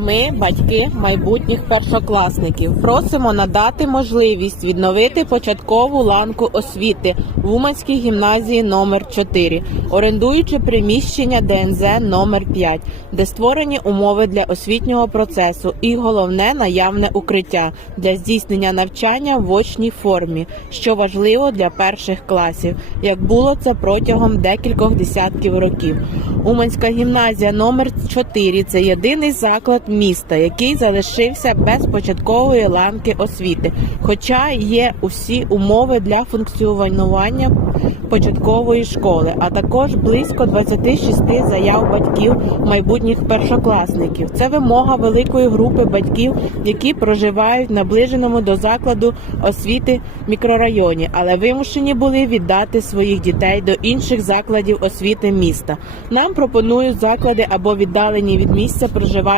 Ми, батьки майбутніх першокласників, просимо надати можливість відновити початкову ланку освіти в Уманській гімназії номер 4 орендуючи приміщення ДНЗ номер 5 де створені умови для освітнього процесу і головне наявне укриття для здійснення навчання в очній формі, що важливо для перших класів, як було це протягом декількох десятків років. Уманська гімназія номер 4 – це єдиний заклад міста, який залишився без початкової ланки освіти, хоча є усі умови для функціонування початкової школи, а також близько 26 заяв батьків майбутніх першокласників. Це вимога великої групи батьків, які проживають наближеному до закладу освіти мікрорайоні, але вимушені були віддати своїх дітей до інших закладів освіти міста. Нам пропонують заклади або віддалені від місця проживання.